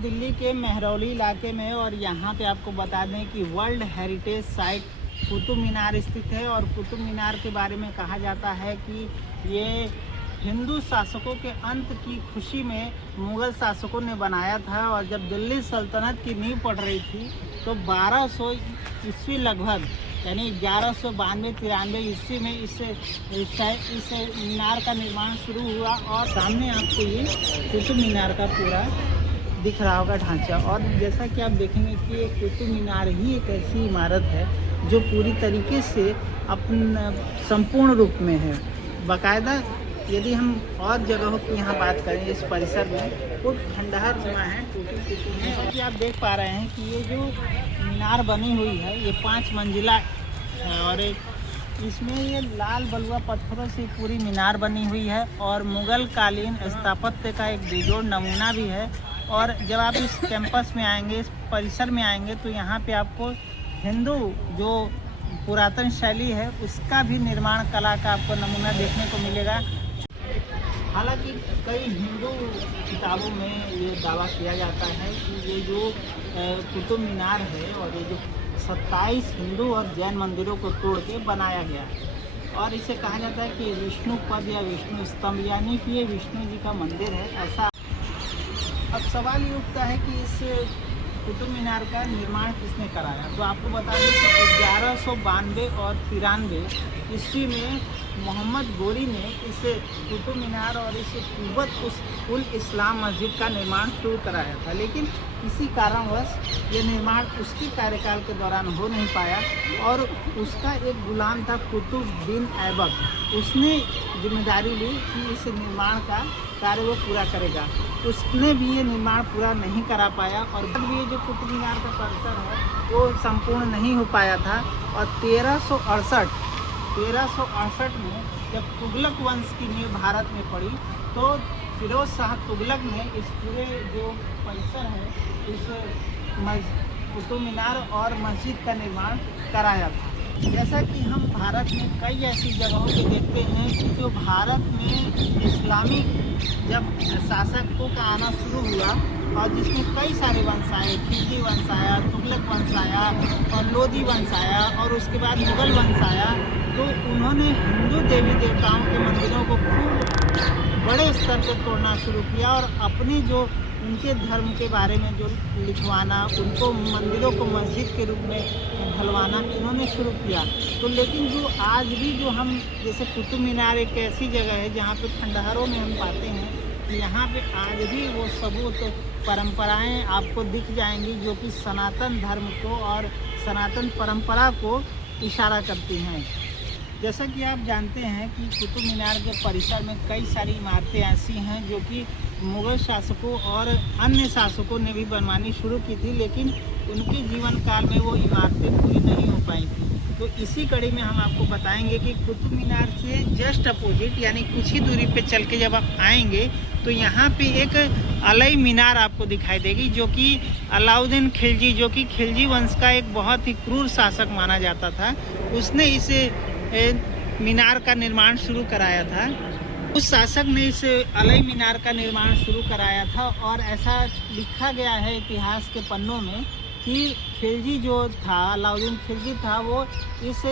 दिल्ली के मेहरौली इलाके में और यहाँ पे आपको बता दें कि world heritage site Qutub Minar स्थित है। और कुतुब मीनार के बारे में कहा जाता है कि ये हिंदू शासकों के अंत की खुशी में मुग़ल शासकों ने बनाया था। और जब दिल्ली सल्तनत की नींव पड़ रही थी तो 1200 ईस्वी लगभग यानी 1192-93 ईस्वी में इस मीनार का निर्माण शुरू हुआ। और सामने आपको ये कुतुब मीनार का पूरा दिख रहा होगा ढांचा। और जैसा कि आप देखेंगे कि ये कुतुब मीनार ही एक ऐसी इमारत है जो पूरी तरीके से अपना संपूर्ण रूप में है। बाकायदा यदि हम और जगहों की यहाँ बात करें इस परिसर में तो खंडहर जमा है, टूटी फूटी है। और आप देख पा रहे हैं कि ये जो मीनार बनी हुई है ये 5 मंजिला है और इसमें ये लाल बलुआ पत्थरों से पूरी मीनार बनी हुई है। और मुग़ल कालीन स्थापत्य का एक बेजोड़ नमूना भी है। और जब आप इस कैंपस में आएंगे, इस परिसर में आएंगे तो यहाँ पे आपको हिंदू जो पुरातन शैली है उसका भी निर्माण कला का आपको नमूना देखने को मिलेगा। हालांकि कई हिंदू किताबों में ये दावा किया जाता है कि ये जो कुतुब मीनार है और ये जो 27 हिंदू और जैन मंदिरों को तोड़ के बनाया गया है। और इसे कहा जाता है कि विष्णु पद या विष्णु स्तंभ यानी कि ये विष्णु जी का मंदिर है ऐसा। अब सवाल ये उठता है कि इस कुतुब मीनार का निर्माण किसने कराया। तो आपको बता दें कि 1192 और 93 ईस्वी में मोहम्मद गोरी ने इस कुतुब मीनार और इस उल इस्लाम मस्जिद का निर्माण शुरू कराया था। लेकिन किसी कारणवश ये निर्माण उसके कार्यकाल के दौरान हो नहीं पाया। और उसका एक गुलाम था कुतुबुद्दीन ऐबक, उसने जिम्मेदारी ली कि इस निर्माण का कार्य वो पूरा करेगा। उसने भी ये निर्माण पूरा नहीं करा पाया और भी ये जो कुतुब मीनार का परिसर है वो संपूर्ण नहीं हो पाया था। और 1368 में जब तुगलक वंश की नींव भारत में पड़ी तो फिरोज शाह तुगलक ने इस पूरे जो परिसर है इस कुतुब मीनार और मस्जिद का निर्माण कराया था। जैसा कि हम भारत में कई ऐसी जगहों पे देखते हैं कि जो भारत में इस्लामिक जब शासकों का आना शुरू हुआ और जिसमें कई सारे वंश आए, खिलजी वंश आया, तुगलक वंश आया और लोधी वंश आया और उसके बाद मुग़ल वंश आया, तो उन्होंने हिंदू देवी देवताओं के मंदिरों को खूब बड़े स्तर पर तोड़ना शुरू किया और अपने जो उनके धर्म के बारे में जो लिखवाना, उनको मंदिरों को मस्जिद के रूप में ढलवाना इन्होंने शुरू किया। तो लेकिन जो आज भी जो हम जैसे कुतुब मीनार एक ऐसी जगह है जहाँ पे खंडहरों में हम पाते हैं कि यहाँ पे आज भी वो सबूत परंपराएं आपको दिख जाएंगी जो कि सनातन धर्म को और सनातन परंपरा को इशारा करती हैं। जैसा कि आप जानते हैं कि कुतुब मीनार के परिसर में कई सारी इमारतें ऐसी हैं जो कि मुग़ल शासकों और अन्य शासकों ने भी बनवानी शुरू की थी, लेकिन उनके जीवन काल में वो इमारतें पूरी नहीं हो पाई थी। तो इसी कड़ी में हम आपको बताएंगे कि कुतुब मीनार से जस्ट अपोजिट यानी कुछ ही दूरी पे चल के जब आप आएंगे तो यहाँ पे एक अलई मीनार आपको दिखाई देगी जो कि अलाउद्दीन खिलजी, जो कि खिलजी वंश का एक बहुत ही क्रूर शासक माना जाता था, उसने इस मीनार का निर्माण शुरू कराया था। उस शासक ने इस अलई मीनार का निर्माण शुरू कराया था। और ऐसा लिखा गया है इतिहास के पन्नों में कि खिलजी जो था, अलाउद्दीन खिलजी था, वो इस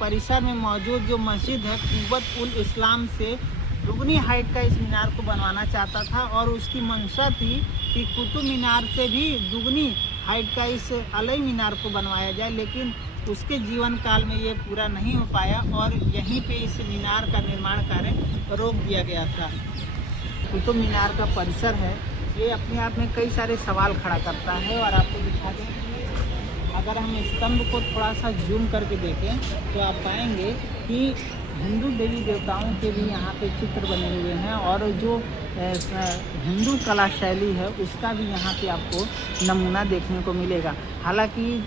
परिसर में मौजूद जो मस्जिद है कुतुब इस्लाम से दुगनी हाइट का इस मीनार को बनवाना चाहता था। और उसकी मंशा थी कि कुतुब मीनार से भी दुगनी हाइट का इस अलई मीनार को बनवाया जाए, लेकिन उसके जीवन काल में ये पूरा नहीं हो पाया और यहीं पे इस मीनार का निर्माण कार्य रोक दिया गया था। कुतुब मीनार का परिसर है ये अपने आप में कई सारे सवाल खड़ा करता है। और आपको दिखा दें कि अगर हम स्तंभ को थोड़ा सा जूम करके देखें तो आप पाएंगे कि हिंदू देवी देवताओं के भी यहाँ पे चित्र बने हुए हैं और जो हिंदू कला शैली है उसका भी यहाँ पे आपको नमूना देखने को मिलेगा। हालांकि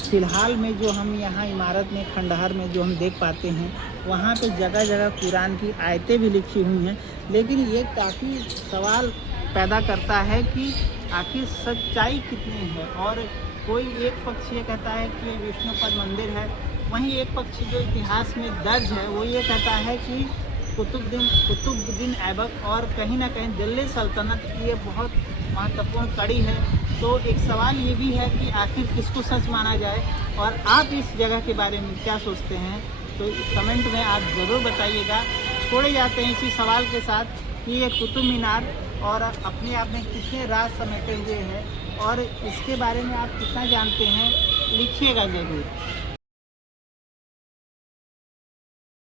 फ़िलहाल में जो हम यहाँ इमारत में खंडहर में जो हम देख पाते हैं वहाँ पे जगह जगह कुरान की आयतें भी लिखी हुई हैं, लेकिन ये काफ़ी सवाल पैदा करता है कि आखिर सच्चाई कितनी है। और कोई एक पक्ष ये कहता है कि विष्णुपद मंदिर है, वहीं एक पक्ष जो इतिहास में दर्ज है वो ये कहता है कि कुतुबुद्दीन ऐबक और कहीं ना कहीं दिल्ली सल्तनत की ये बहुत महत्वपूर्ण कड़ी है। तो एक सवाल ये भी है कि आखिर किसको सच माना जाए, और आप इस जगह के बारे में क्या सोचते हैं, तो कमेंट में आप ज़रूर बताइएगा। छोड़े जाते हैं इसी सवाल के साथ कि ये कुतुब मीनार और अपने आप में कितने राज समेटे हुए हैं, और इसके बारे में आप कितना जानते हैं, लिखिएगा ज़रूर।